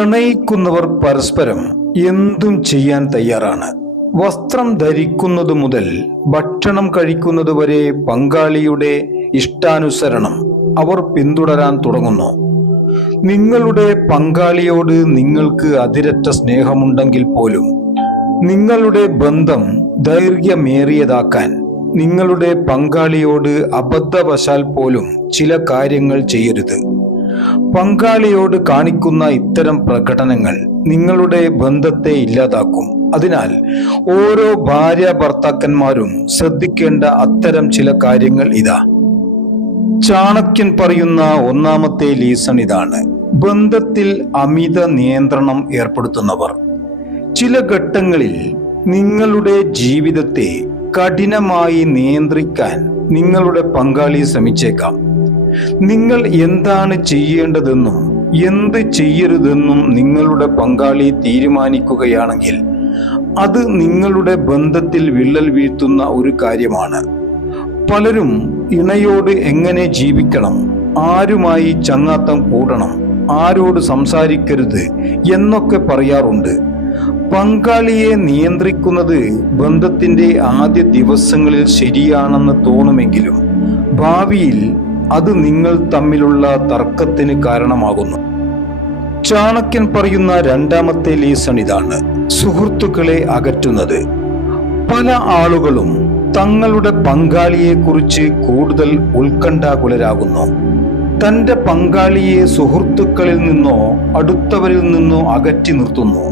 പ്രണയിക്കുന്നവർ പരസ്പരം എന്തും ചെയ്യാൻ തയ്യാറാണ്. വസ്ത്രം ധരിക്കുന്നത് മുതൽ ഭക്ഷണം കഴിക്കുന്നത് വരെ പങ്കാളിയുടെ ഇഷ്ടാനുസരണം അവർ പിന്തുടരാൻ തുടങ്ങുന്നു. നിങ്ങളുടെ പങ്കാളിയോട് നിങ്ങൾക്ക് അതിരറ്റ സ്നേഹമുണ്ടെങ്കിൽ പോലും നിങ്ങളുടെ ബന്ധം ദൈർഘ്യമേറിയതാക്കാൻ നിങ്ങളുടെ പങ്കാളിയോട് അബദ്ധവശാൽ പോലും ചില കാര്യങ്ങൾ ചെയ്യരുത്. പങ്കാളിയോട് കാണിക്കുന്ന ഇത്തരം പ്രകടനങ്ങൾ നിങ്ങളുടെ ബന്ധത്തെ ഇല്ലാതാക്കും. അതിനാൽ ഓരോ ഭാര്യ ഭർത്താക്കന്മാരും ശ്രദ്ധിക്കേണ്ട അത്തരം ചില കാര്യങ്ങൾ ഇതാ. ചാണക്യൻ പറയുന്ന ഒന്നാമത്തെ ലീസൺ ഇതാണ്: ബന്ധത്തിൽ അമിത നിയന്ത്രണം ഏർപ്പെടുത്തുന്നവർ. ചില ഘട്ടങ്ങളിൽ നിങ്ങളുടെ ജീവിതത്തെ കഠിനമായി നിയന്ത്രിക്കാൻ നിങ്ങളുടെ പങ്കാളി ശ്രമിച്ചേക്കാം. നിങ്ങൾ എന്താണ് ചെയ്യേണ്ടതെന്നും എന്ത് ചെയ്യരുതെന്നും നിങ്ങളുടെ പങ്കാളി തീരുമാനിക്കുകയാണെങ്കിൽ അത് നിങ്ങളുടെ ബന്ധത്തിൽ വിള്ളൽ വീഴ്ത്തുന്ന ഒരു കാര്യമാണ്. പലരും ഇണയോട് എങ്ങനെ ജീവിക്കണം, ആരുമായി ചങ്ങാത്തം കൂടണം, ആരോട് സംസാരിക്കരുത് എന്നൊക്കെ പറയാറുണ്ട്. പങ്കാളിയെ നിയന്ത്രിക്കുന്നത് ബന്ധത്തിന്റെ ആദ്യ ദിവസങ്ങളിൽ ശരിയാണെന്ന് തോന്നുമെങ്കിലും ഭാവിയിൽ അത് നിങ്ങൾ തമ്മിലുള്ള തർക്കത്തിന് കാരണമാകുന്നു. ചാണക്യൻ പറയുന്ന രണ്ടാമത്തെ ലീസൺ ഇതാണ്: സുഹൃത്തുക്കളെ അകറ്റുന്നത്. പല ആളുകളും തങ്ങളുടെ പങ്കാളിയെക്കുറിച്ച് കൂടുതൽ ഉത്കണ്ഠാകുലരാകുന്നു. തന്റെ പങ്കാളിയെ സുഹൃത്തുക്കളിൽ നിന്നോ അടുത്തവരിൽ നിന്നോ അകറ്റി നിർത്തുന്നു.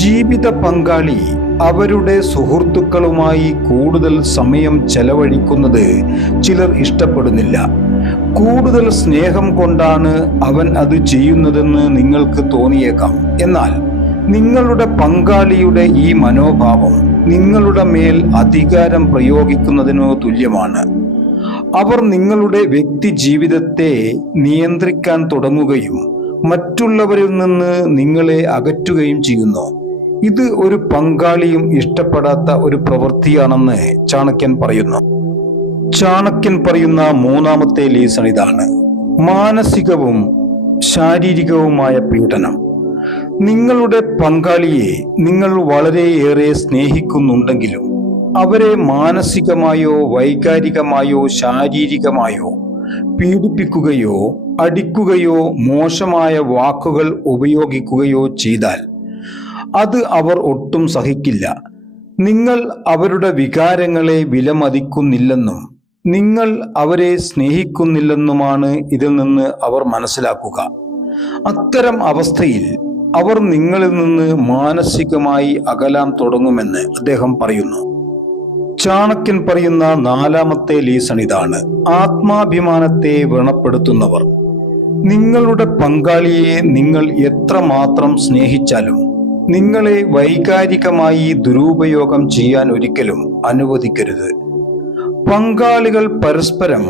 ജീവിത പങ്കാളി അവരുടെ സുഹൃത്തുക്കളുമായി കൂടുതൽ സമയം ചെലവഴിക്കുന്നത് ചിലർ ഇഷ്ടപ്പെടുന്നില്ല. കൂടുതൽ സ്നേഹം കൊണ്ടാണ് അവൻ അത് ചെയ്യുന്നതെന്ന് നിങ്ങൾക്ക് തോന്നിയേക്കാം. എന്നാൽ നിങ്ങളുടെ പങ്കാളിയുടെ ഈ മനോഭാവം നിങ്ങളുടെ മേൽ അധികാരം പ്രയോഗിക്കുന്നതിനു തുല്യമാണ്. അവർ നിങ്ങളുടെ വ്യക്തി ജീവിതത്തെ നിയന്ത്രിക്കാൻ തുടങ്ങുകയും മറ്റുള്ളവരിൽ നിന്ന് നിങ്ങളെ അകറ്റുകയും ചെയ്യുന്നു. ഇത് ഒരു പങ്കാളിയും ഇഷ്ടപ്പെടാത്ത ഒരു പ്രവൃത്തിയാണെന്ന് ചാണക്യൻ പറയുന്നു. ചാണക്യൻ പറയുന്ന മൂന്നാമത്തെ ലീസൺ ഇതാണ്: മാനസികവും ശാരീരികവുമായ പീഡനം. നിങ്ങളുടെ പങ്കാളിയെ നിങ്ങൾ വളരെയേറെ സ്നേഹിക്കുന്നുണ്ടെങ്കിലും അവരെ മാനസികമായോ വൈകാരികമായോ ശാരീരികമായോ പീഡിപ്പിക്കുകയോ അടിക്കുകയോ മോശമായ വാക്കുകൾ ഉപയോഗിക്കുകയോ ചെയ്താൽ അത് അവർ ഒട്ടും സഹിക്കില്ല. നിങ്ങൾ അവരുടെ വികാരങ്ങളെ വിലമതിക്കുന്നില്ലെന്നും നിങ്ങൾ അവരെ സ്നേഹിക്കുന്നില്ലെന്നുമാണ് ഇതിൽ നിന്ന് അവർ മനസ്സിലാക്കുക. അത്തരം അവസ്ഥയിൽ അവർ നിങ്ങളിൽ നിന്ന് മാനസികമായി അകലാൻ തുടങ്ങുമെന്ന് അദ്ദേഹം പറയുന്നു. ചാണക്യൻ പറയുന്ന നാലാമത്തെ ലീസൺ ഇതാണ്: ആത്മാഭിമാനത്തെ വ്രണപ്പെടുത്തുന്നവർ. നിങ്ങളുടെ പങ്കാളിയെ നിങ്ങൾ എത്രമാത്രം സ്നേഹിച്ചാലും നിങ്ങളെ വൈകാരികമായി ദുരുപയോഗം ചെയ്യാൻ ഒരിക്കലും അനുവദിക്കരുത്. പങ്കാളികൾ പരസ്പരം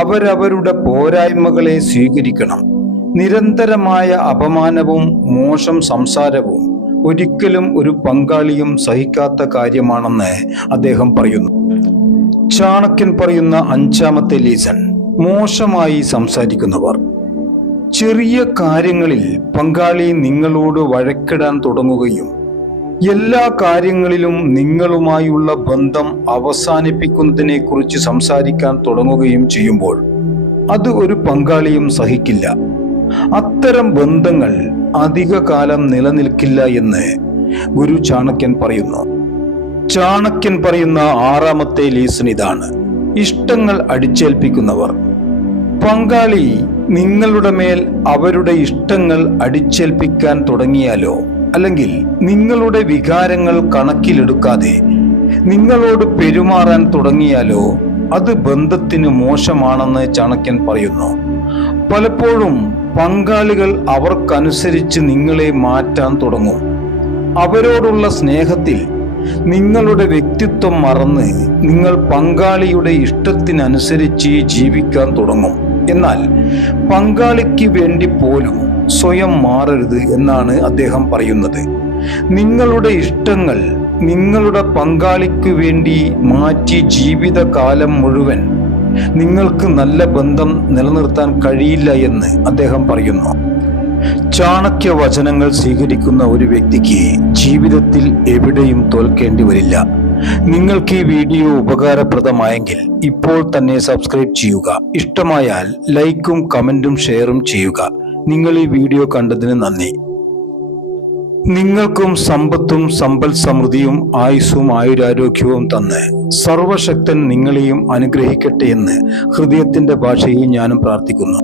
അവരവരുടെ പോരായ്മകളെ സ്വീകരിക്കണം. നിരന്തരമായ അപമാനവും മോശം സംസാരവും ഒരിക്കലും ഒരു പങ്കാളിയും സഹിക്കാത്ത കാര്യമാണെന്ന് അദ്ദേഹം പറയുന്നു. ചാണക്യൻ പറയുന്ന അഞ്ചാമത്തെ ലീസൺ: മോശമായി സംസാരിക്കുന്നവർ. ചെറിയ കാര്യങ്ങളിൽ പങ്കാളി നിങ്ങളോട് വഴക്കിടാൻ തുടങ്ങുകയും എല്ലാ കാര്യങ്ങളിലും നിങ്ങളുമായുള്ള ബന്ധം അവസാനിപ്പിക്കുന്നതിനെ കുറിച്ച് സംസാരിക്കാൻ തുടങ്ങുകയും ചെയ്യുമ്പോൾ അത് ഒരു പങ്കാളിയും സഹിക്കില്ല. അത്തരം ബന്ധങ്ങൾ അധിക കാലം നിലനിൽക്കില്ല എന്ന് ഗുരു ചാണക്യൻ പറയുന്നു. ചാണക്യൻ പറയുന്ന ആറാമത്തെ ലീസൺ ഇതാണ്: ഇഷ്ടങ്ങൾ അടിച്ചേൽപ്പിക്കുന്നവർ. പങ്കാളി നിങ്ങളുടെ മേൽ അവരുടെ ഇഷ്ടങ്ങൾ അടിച്ചേൽപ്പിക്കാൻ തുടങ്ങിയാലോ അല്ലെങ്കിൽ നിങ്ങളുടെ വികാരങ്ങൾ കണക്കിലെടുക്കാതെ നിങ്ങളോട് പെരുമാറാൻ തുടങ്ങിയാലോ അത് ബന്ധത്തിന് മോശമാണെന്ന് ചാണക്യൻ പറയുന്നു. പലപ്പോഴും പങ്കാളികൾ അവർക്കനുസരിച്ച് നിങ്ങളെ മാറ്റാൻ തുടങ്ങും. അവരോടുള്ള സ്നേഹത്തിൽ നിങ്ങളുടെ വ്യക്തിത്വം മറന്ന് നിങ്ങൾ പങ്കാളിയുടെ ഇഷ്ടത്തിനനുസരിച്ച് ജീവിക്കാൻ തുടങ്ങും. എന്നാൽ പങ്കാളിക്ക് വേണ്ടി പോലും സ്വയം മാറരുത് എന്നാണ് അദ്ദേഹം പറയുന്നത്. നിങ്ങളുടെ ഇഷ്ടങ്ങൾ നിങ്ങളുടെ പങ്കാളിക്ക് വേണ്ടി മാറ്റി ജീവിതകാലം മുഴുവൻ നിങ്ങൾക്ക് നല്ല ബന്ധം നിലനിർത്താൻ കഴിയില്ല എന്ന് അദ്ദേഹം പറയുന്നു. ചാണക്യ വചനങ്ങൾ സ്വീകരിക്കുന്ന ഒരു വ്യക്തിക്ക് ജീവിതത്തിൽ എവിടെയും തോൽക്കേണ്ടി വരില്ല. നിങ്ങൾക്ക് ഈ വീഡിയോ ഉപകാരപ്രദമായെങ്കിൽ ഇപ്പോൾ തന്നെ സബ്സ്ക്രൈബ് ചെയ്യുക. ഇഷ്ടമായാൽ ലൈക്കും കമന്റും ഷെയറും ചെയ്യുക. നിങ്ങൾ ഈ വീഡിയോ കണ്ടതിന് നന്ദി. നിങ്ങൾക്കും സമ്പത്തും സമ്പൽ സമൃദ്ധിയും ആയുസ്സും ആയുരാരോഗ്യവും തന്ന് സർവശക്തൻ നിങ്ങളെയും അനുഗ്രഹിക്കട്ടെ എന്ന് ഹൃദയത്തിന്റെ ഭാഷയിൽ ഞാനും പ്രാർത്ഥിക്കുന്നു.